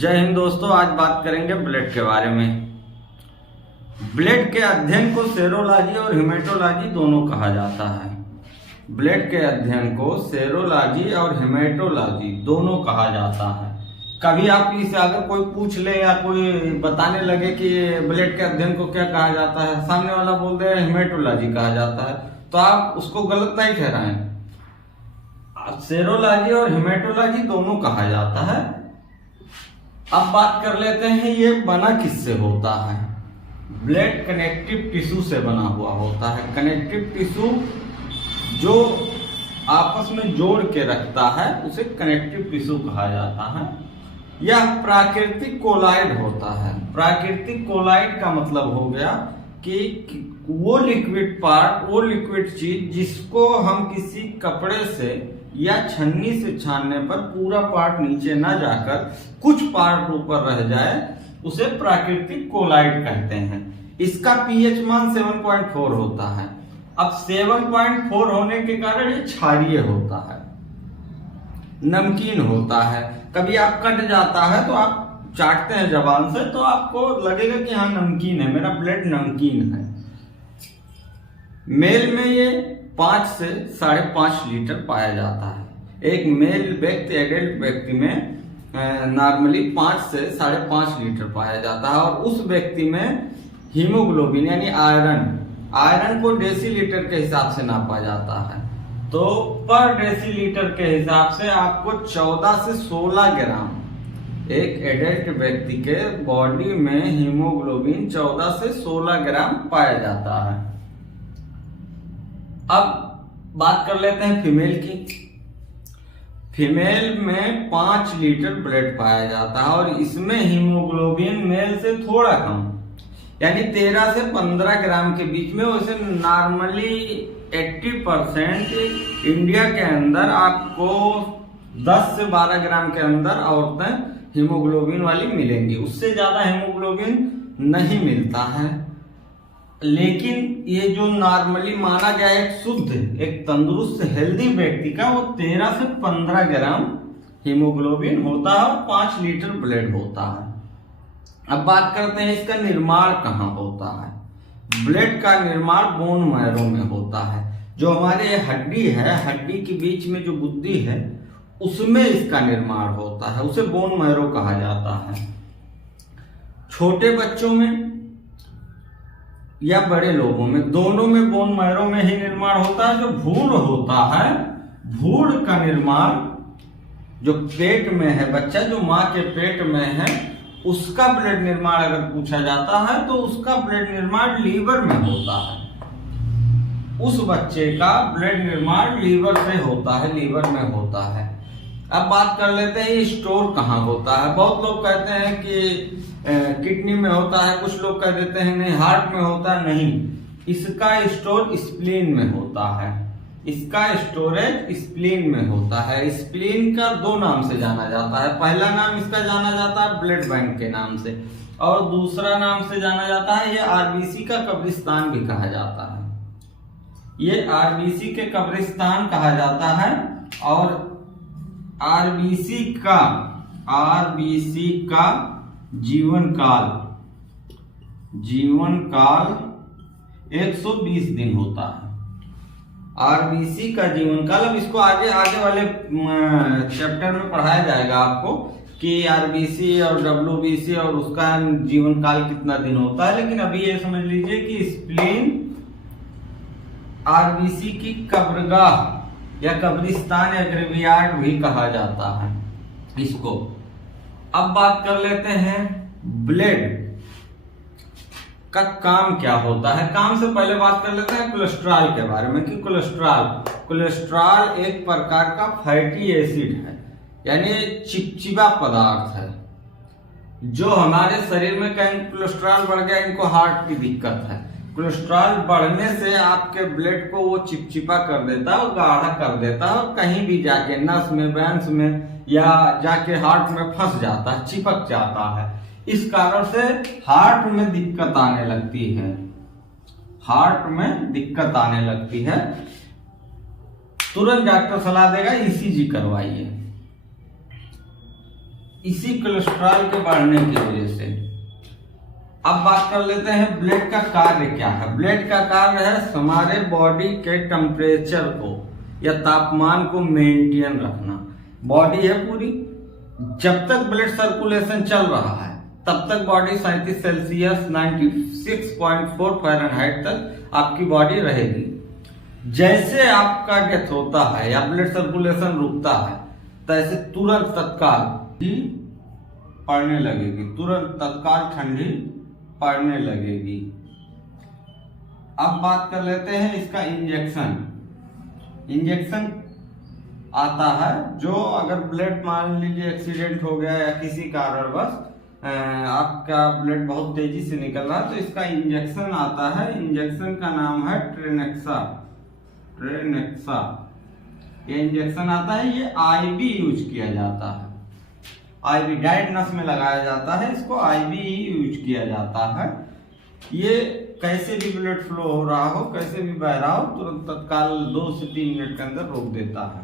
जय हिंद दोस्तों, आज बात करेंगे ब्लड के बारे में। ब्लड के अध्ययन को सेरोलॉजी और हेमेटोलॉजी दोनों कहा जाता है। ब्लड के अध्ययन को सेरोलॉजी और हेमेटोलॉजी दोनों कहा जाता है। कभी आप इसे अगर कोई पूछ ले या कोई बताने लगे कि ब्लड के अध्ययन को क्या कहा जाता है, सामने वाला बोल दे हेमेटोलॉजी कहा जाता है, तो आप उसको गलत नहीं ठहराएं। सेरोलॉजी और हेमेटोलॉजी दोनों कहा जाता है। अब बात कर लेते हैं ये बना किससे होता है। ब्लड कनेक्टिव टिश्यू से बना हुआ होता है। कनेक्टिव टिश्यू जो आपस में जोड़ के रखता है उसे कनेक्टिव टिश्यू कहा जाता है। यह प्राकृतिक कोलाइड होता है। प्राकृतिक कोलाइड का मतलब हो गया कि वो लिक्विड पार्ट, वो लिक्विड चीज जिसको हम किसी कपड़े से या छन्नी से छानने पर पूरा पार्ट नीचे ना जाकर कुछ पार्ट ऊपर रह जाए, उसे प्राकृतिक कोलाइड कहते हैं। इसका पीएच मान 7.4 होता है। अब 7.4 होने के कारण ये क्षारीय होता है, नमकीन होता है। कभी आप कट जाता है तो आप चाटते हैं जबान से तो आपको लगेगा कि हाँ नमकीन है, मेरा ब्लड नमकीन है। मेल में ये 5 से 5.5 लीटर पाया जाता है। एक मेल व्यक्ति, एडल्ट व्यक्ति में नॉर्मली 5 से 5.5 लीटर पाया जाता है। और उस व्यक्ति में हीमोग्लोबिन यानी आयरन को डेसीलीटर के हिसाब से नापा जाता है। तो पर डेसीलीटर के हिसाब से आपको 14 से 16 ग्राम, एक एडल्ट व्यक्ति के बॉडी में हीमोग्लोबिन 14 से 16 ग्राम पाया जाता है। अब बात कर लेते हैं फीमेल की। फीमेल में 5 लीटर ब्लड पाया जाता है और इसमें हीमोग्लोबिन मेल से थोड़ा कम यानी 13 से 15 ग्राम के बीच में। वैसे नॉर्मली 80% इंडिया के अंदर आपको 10 से 12 ग्राम के अंदर औरतें हीमोग्लोबिन वाली मिलेंगी। उससे ज्यादा हीमोग्लोबिन नहीं मिलता है। लेकिन ये जो नॉर्मली माना गया एक शुद्ध, एक तंदुरुस्त हेल्दी व्यक्ति का, वो 13 से 15 ग्राम हीमोग्लोबिन होता है और 5 लीटर ब्लड होता है। अब बात करते हैं इसका निर्माण कहाँ होता है। ब्लड का निर्माण बोन मैरो में होता है। जो हमारे हड्डी है, हड्डी के बीच में जो गुद्दी है, उसमें इसका निर्माण होता है। उसे बोन मैरो कहा जाता है। छोटे बच्चों में या बड़े लोगों में, दोनों में बोन मैरो में ही निर्माण होता है। जो भ्रूण होता है, भ्रूण का निर्माण जो पेट में है, बच्चा जो माँ के पेट में है, उसका ब्लड निर्माण अगर पूछा जाता है तो उसका ब्लड निर्माण लीवर में होता है। उस बच्चे का ब्लड निर्माण लीवर से होता है, लीवर में होता है। अब बात कर लेते हैं ये स्टोर कहाँ होता है। बहुत लोग कहते हैं कि किडनी में होता है, कुछ लोग कह देते हैं नहीं हार्ट में होता है। नहीं, इसका स्टोर स्प्लीन में होता है। इसका स्टोरेज स्प्लीन में होता है। स्प्लीन का 2 नाम से जाना जाता है। पहला नाम इसका जाना जाता है ब्लड बैंक के नाम से, और दूसरा नाम से जाना जाता है, ये आरबीसी का कब्रिस्तान भी कहा जाता है। ये आरबीसी के कब्रिस्तान कहा जाता है। और आरबीसी का जीवन काल 120 दिन होता है। आरबीसी का जीवन काल, अब इसको आगे वाले चैप्टर में पढ़ाया जाएगा आपको कि आरबीसी और डब्ल्यूबीसी और उसका जीवन काल कितना दिन होता है। लेकिन अभी ये समझ लीजिए कि स्प्लीन आरबीसी की कब्रगाह या कब्रिस्तान या ग्रेवयार्ड भी कहा जाता है इसको। अब बात कर लेते हैं ब्लड का काम क्या होता है। काम से पहले बात कर लेते हैं कोलेस्ट्रॉल के बारे में कि कोलेस्ट्रॉल एक प्रकार का फैटी एसिड है, यानी चिपचिपा पदार्थ है। जो हमारे शरीर में कहीं कोलेस्ट्रॉल बढ़ गया, इनको हार्ट की दिक्कत है। कोलेस्ट्रॉल बढ़ने से आपके ब्लड को वो चिपचिपा कर देता है और गाढ़ा कर देता है, और कहीं भी जाके नस में, वेंस में या जाके हार्ट में फंस जाता है, चिपक जाता है। इस कारण से हार्ट में दिक्कत आने लगती है। तुरंत डॉक्टर सलाह देगा ईसीजी करवाइए। इसी कोलेस्ट्रॉल के बढ़ने की वजह से। अब बात कर लेते हैं ब्लड का कार्य क्या है। ब्लड का कार्य है हमारे बॉडी के टेम्परेचर को या तापमान को मेंटेन रखना। बॉडी है पूरी, जब तक ब्लड सर्कुलेशन चल रहा है तब तक बॉडी 37 सेल्सियस 96.4 फ़ारेनहाइट तक आपकी बॉडी रहेगी। जैसे आपका डेथ होता है या ब्लड सर्कुलेशन रुकता है तैसे तुरंत तत्काल पड़ने लगेगी, तुरंत तत्काल ठंडी पड़ने लगेगी। अब बात कर लेते हैं इसका इंजेक्शन आता है जो अगर ब्लड मान लीजिए एक्सीडेंट हो गया या किसी कारणवश आपका ब्लड बहुत तेजी से निकल रहा है तो इसका इंजेक्शन आता है। इंजेक्शन का नाम है ट्रेनेक्सा। ये इंजेक्शन आता है, ये आईवी यूज किया जाता है। आईवी डायरेक्ट नस में लगाया जाता है, इसको आईवी यूज किया जाता है। ये कैसे भी ब्लड फ्लो हो रहा हो, कैसे भी बह रहा हो, तुरंत तत्काल 2 से 3 मिनट के अंदर रोक देता है।